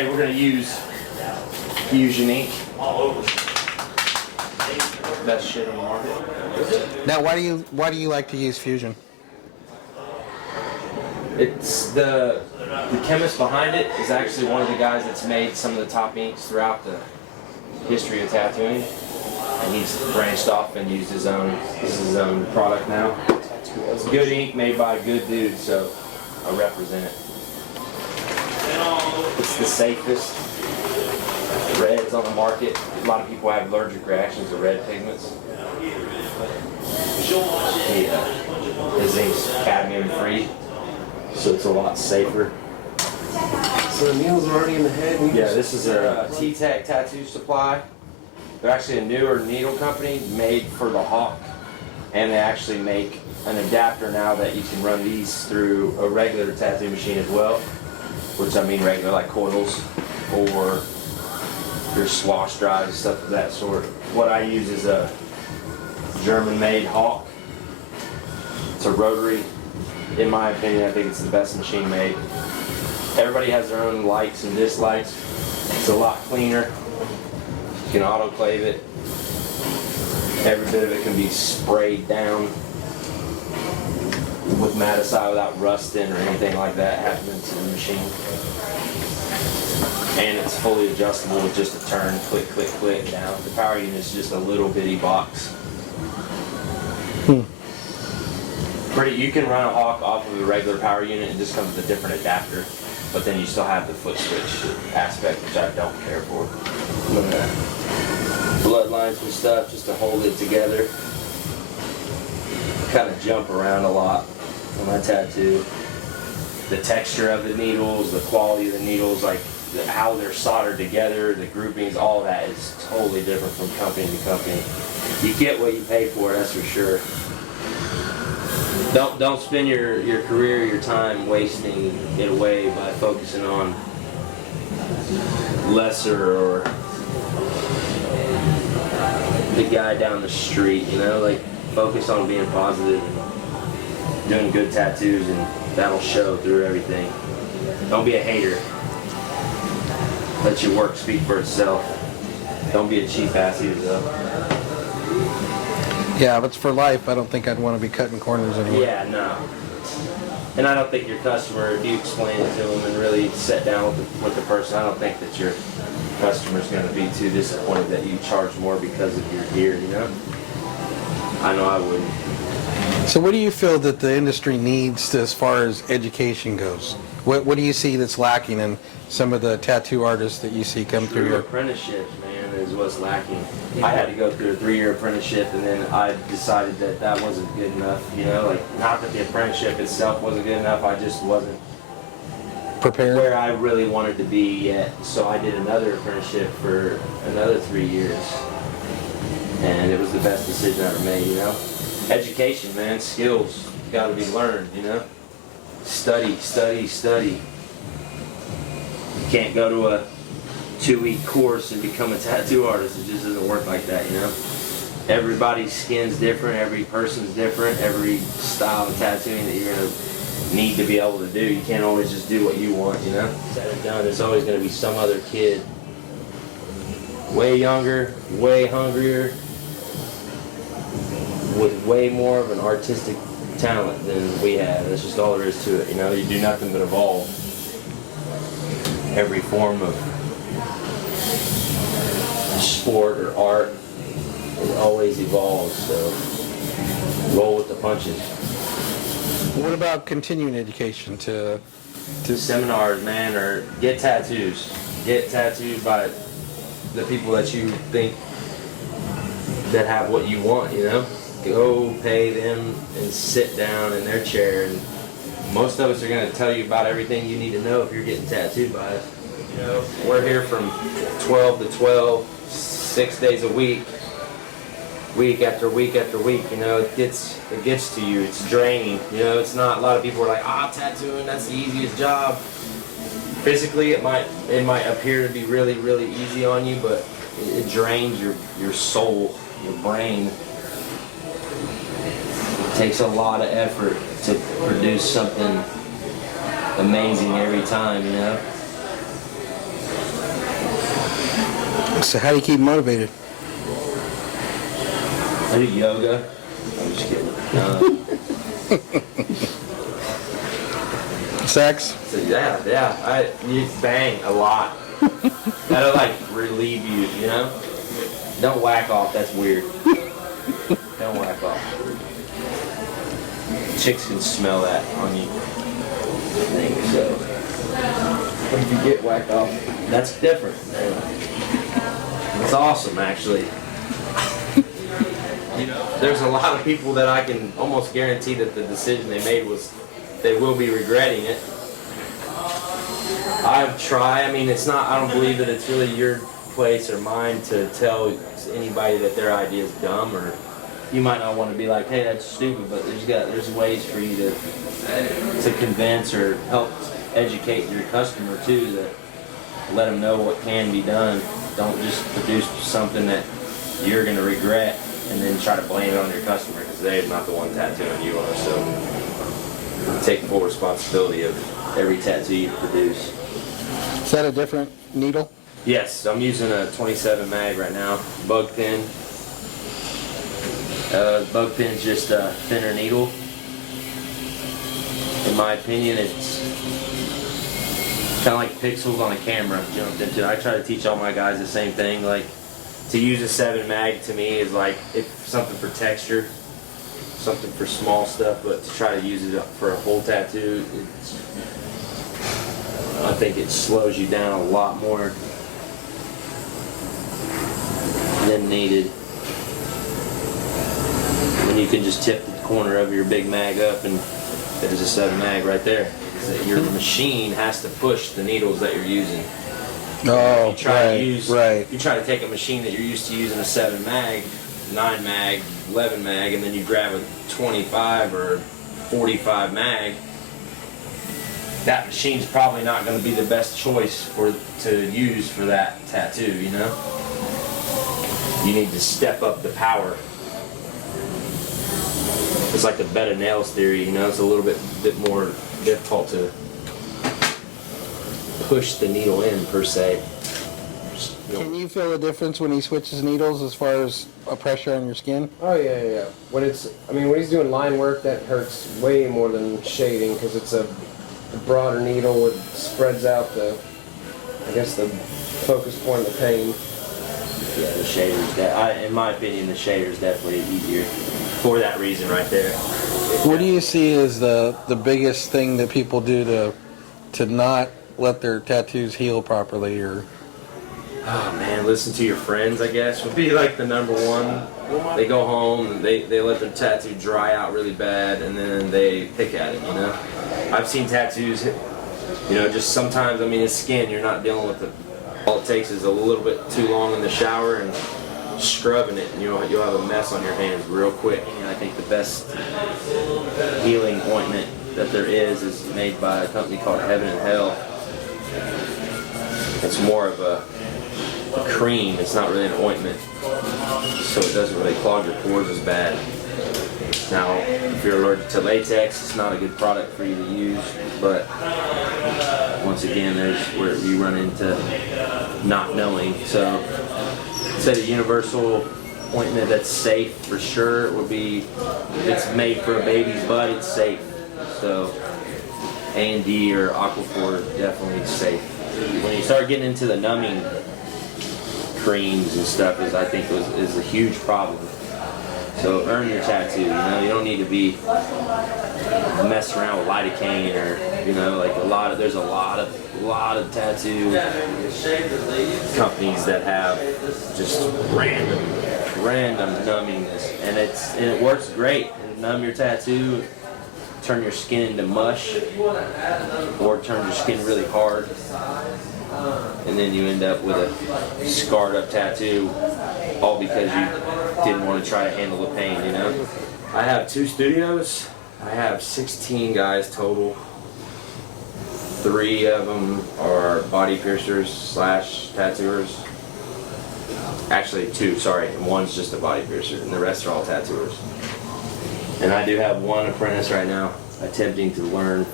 Today we're going to use Fusion ink. Best shit on the market. Now, why do you like to use Fusion? It's the chemist behind it is actually one of the guys that's made some of the top inks throughout the history of tattooing, and he's branched off and used his own. This is his own product now. It's good ink made by a good dude, so I represent it. It's the safest reds on the market. A lot of people have allergic reactions to red pigments. His ink's cadmium free, so it's a lot safer. So the needles are already in the head? Yeah, this is a T-Tech tattoo supply. They're actually a newer needle company made for the Hawk, and they actually make an adapter now that you can run these through a regular tattoo machine as well, which I mean regular like coils or your swash drives, stuff of that sort. What I use is a German-made Hawk. It's a rotary. In my opinion, I think it's the best machine made. Everybody has their own likes and dislikes. It's a lot cleaner. You can autoclave it. Every bit of it can be sprayed down with Maticide without rusting or anything like that happening to the machine. And it's fully adjustable with just a turn, click, click, click down. The power unit is just a little bitty box. You can run a Hawk off of a regular power unit and just comes with a different adapter, but then you still have the foot switch aspect, which I don't care for. Bloodlines and stuff just to hold it together. Kind of jump around a lot on my tattoo. The texture of the needles, the quality of the needles, like how they're soldered together, the groupings, all of that is totally different from company to company. You get what you pay for, that's for sure. Don't spend your career, your time wasting it away by focusing on lesser or the guy down the street, you know, like focus on being positive and doing good tattoos, and that'll show through everything. Don't be a hater. Let your work speak for itself. Don't be a cheap ass either though. Yeah, if it's for life, I don't think I'd want to be cutting corners anymore. Yeah, no. And I don't think your customer, if you explain it to them and really sit down with the person, I don't think that your customer's going to be too disappointed that you charge more because of your gear, you know? I know I wouldn't. So what do you feel that the industry needs as far as education goes? What do you see that's lacking in some of the tattoo artists that you see come through here? Apprenticeships, man, is what's lacking. I had to go through a 3-year apprenticeship, and then I decided that that wasn't good enough, you know? Like, not that the apprenticeship itself wasn't good enough, I just wasn't prepared where I really wanted to be yet. So I did another apprenticeship for another 3 years, and it was the best decision I ever made, you know? Education, man, skills got to be learned, you know? Study, study, study. You can't go to a 2-week course and become a tattoo artist. It just doesn't work like that, you know? Everybody's skin's different, every person's different, every style of tattooing that you're going to need to be able to do. You can't always just do what you want, you know? Said and done, there's always going to be some other kid way younger, way hungrier, with way more of an artistic talent than we have. That's just all there is to it, you know? You do nothing but evolve. Every form of sport or art, it always evolves, so roll with the punches. What about continuing education to seminars, man, or get tattoos. Get tattooed by the people that you think that have what you want, you know? Go pay them and sit down in their chair, and most of us are going to tell you about everything you need to know if you're getting tattooed by us. You know, we're here from 12 to 12, 6 days a week, week after week after week. You know, it gets to you. It's draining. You know, it's not. A lot of people are like, tattooing, that's the easiest job. Physically, it might appear to be really, really easy on you, but it drains your soul, your brain. It takes a lot of effort to produce something amazing every time, you know? So how do you keep motivated? I do yoga. I'm just kidding. Sex? So yeah. You bang a lot. That'll like relieve you, you know? Don't whack off, that's weird. Don't whack off. Chicks can smell that on you. I think so. If you get whacked off, that's different. It's awesome, actually. You know, there's a lot of people that I can almost guarantee that the decision they made was, they will be regretting it. I've tried, I mean, it's not, I don't believe that it's really your place or mine to tell anybody that their idea is dumb, or you might not want to be like, hey, that's stupid, but there's ways for you to convince or help educate your customer too, to let them know what can be done. Don't just produce something that you're going to regret and then try to blame it on your customer, because they're not the one tattooing, you are. So take full responsibility of every tattoo you produce. Is that a different needle? Yes, I'm using a 27 mag right now, bug pin. Bug pin's just a thinner needle. In my opinion, it's kind of like pixels on a camera. Jumped into it. I try to teach all my guys the same thing. Like, to use a 7 mag to me is like, if something for texture, something for small stuff, but to try to use it for a whole tattoo, I think it slows you down a lot more than needed. When you can just tip the corner of your big mag up and there's a 7 mag right there. So your machine has to push the needles that you're using. Oh, You try to take a machine that you're used to using a 7 mag, 9 mag, 11 mag, and then you grab a 25 or 45 mag. That machine's probably not going to be the best choice to use for that tattoo, you know? You need to step up the power. It's like the bed of nails theory, you know? It's a little bit more difficult to push the needle in, per se. Can you feel a difference when he switches needles as far as a pressure on your skin? Oh yeah. When he's doing line work, that hurts way more than shading, because it's a broader needle. It spreads out the focus point of the pain. Yeah, the shaders. In my opinion, the shader's definitely easier for that reason right there. What do you see as the biggest thing that people do to not let their tattoos heal properly? Or Oh man, listen to your friends, I guess, would be like the number one. They go home and they let their tattoo dry out really bad, and then they pick at it, you know? I've seen tattoos, you know, just sometimes, I mean, it's skin, you're not dealing with it. All it takes is a little bit too long in the shower and scrubbing it, and you'll have a mess on your hands real quick. And I think the best healing ointment that there is made by a company called Heaven and Hell. It's more of a cream, it's not really an ointment, so it doesn't really clog your pores as bad. Now, if you're allergic to latex, it's not a good product for you to use, but once again, there's where you run into not knowing. So, say the universal ointment that's safe for sure would be, if it's made for a baby's butt, it's safe. So, A&D or Aquaphor definitely safe. When you start getting into the numbing creams and stuff, is a huge problem. So earn your tattoo. You know, you don't need to be messing around with lidocaine, or you know, like there's a lot of tattoo companies that have just random numbingness, and it works great. It'll numb your tattoo, turn your skin into mush, or turn your skin really hard, and then you end up with a scarred up tattoo, all because you didn't want to try to handle the pain, you know? I have 2 studios. I have 16 guys total. 3 of them are body piercers / tattooers. Actually 2, sorry. One's just a body piercer, and the rest are all tattooers. And I do have 1 apprentice right now attempting to learn.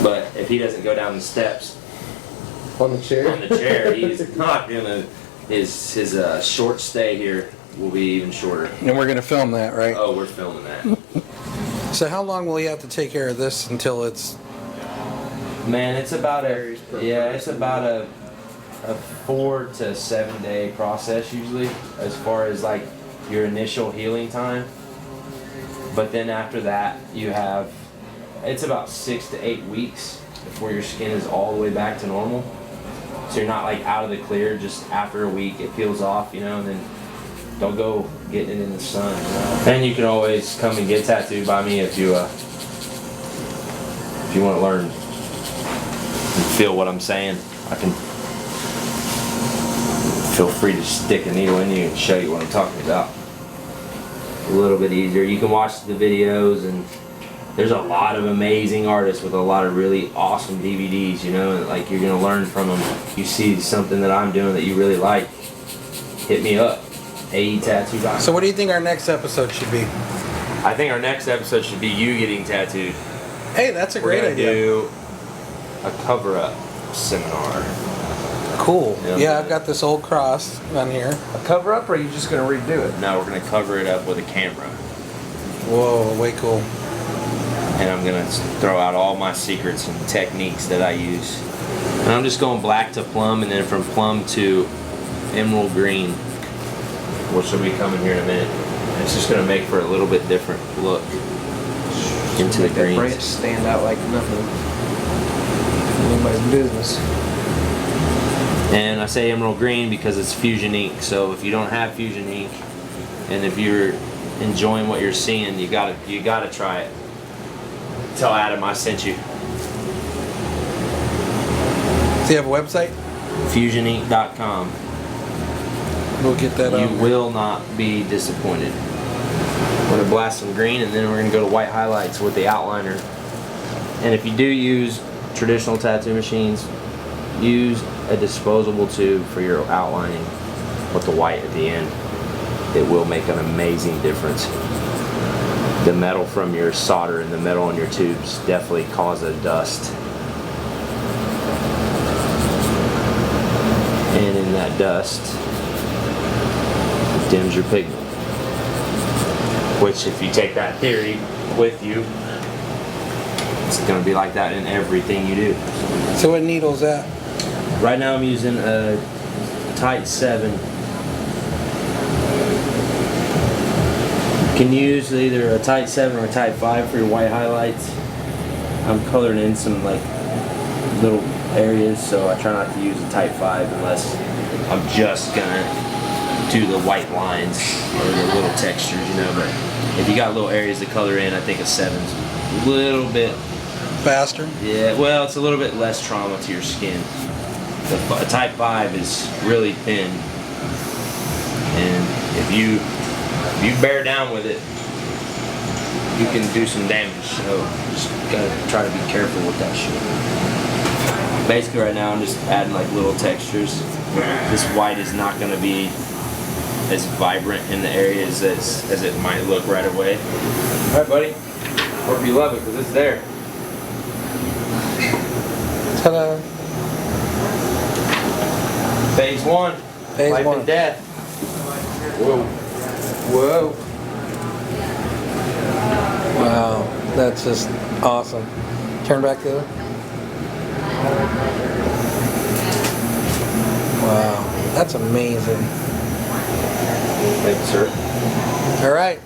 But if he doesn't go down the steps, On the chair? On the chair. He's not gonna. His short stay here will be even shorter. And we're going to film that, right? Oh, we're filming that. So how long will you have to take care of this until it's... Man, it's about a it's about a 4 to 7 day process usually, as far as like your initial healing time. But then after that, you have it's about 6 to 8 weeks before your skin is all the way back to normal. So you're not like out of the clear. Just after a week, it peels off, you know, and then don't go getting it in the sun. You know? And you can always come and get tattooed by me if you want to learn and feel what I'm saying. I can feel free to stick a needle in you and show you what I'm talking about. A little bit easier. You can watch the videos, and there's a lot of amazing artists with a lot of really awesome DVDs, you know, and like you're gonna learn from them. You see something that I'm doing that you really like, hit me up. AE Tattoo. So what do you think our next episode should be? I think our next episode should be you getting tattooed. Hey, that's a great idea. Do a cover-up seminar. Cool. Yeah. Yeah, I've got this old cross on here. A cover up, or are you just gonna redo it? No, we're gonna cover it up with a camera, Whoa, way cool. and I'm gonna throw out all my secrets and techniques that I use. And I'm just going black to plum, and then from plum to emerald green, which will be coming here in a minute. It's just gonna make for a little bit different look into the Make that branch greens. stand out like nothing. Anybody's business. And I say emerald green because it's fusion ink. So if you don't have fusion ink, and if you're enjoying what you're seeing, you gotta try it. Tell Adam I sent you. Do you have a website? FusionInk.com. We'll get that You on. will not be disappointed. We're gonna blast some green, and then we're gonna go to white highlights with the outliner. And if you do use traditional tattoo machines, use a disposable tube for your outlining with the white at the end. It will make an amazing difference. The metal from your solder and the metal on your tubes definitely cause a dust. And in that dust, it dims your pigment. Which, if you take that theory with you, it's going to be like that in everything you do. So what needle's that? Right now I'm using a tight 7. You can use either a tight 7 or a tight 5 for your white highlights. I'm coloring in some like little areas, so I try not to use a tight 5 unless I'm just gonna do the white lines or the little textures, you know. But if you got little areas to color in, I think a 7's a little bit Faster? Yeah, well, it's a little bit less trauma to your skin. A type 5 is really thin, and if you bear down with it, you can do some damage. So just gotta try to be careful with that shit. Basically, right now I'm just adding like little textures. This white is not gonna be as vibrant in the areas as it might look right away. All right, buddy. Hope you love it because it's there. Ta-da. Phase 1. Phase Life 1. and death. Whoa. Whoa. Wow, that's just awesome. Turn back the other. Wow, that's amazing. Thank you, sir. All right.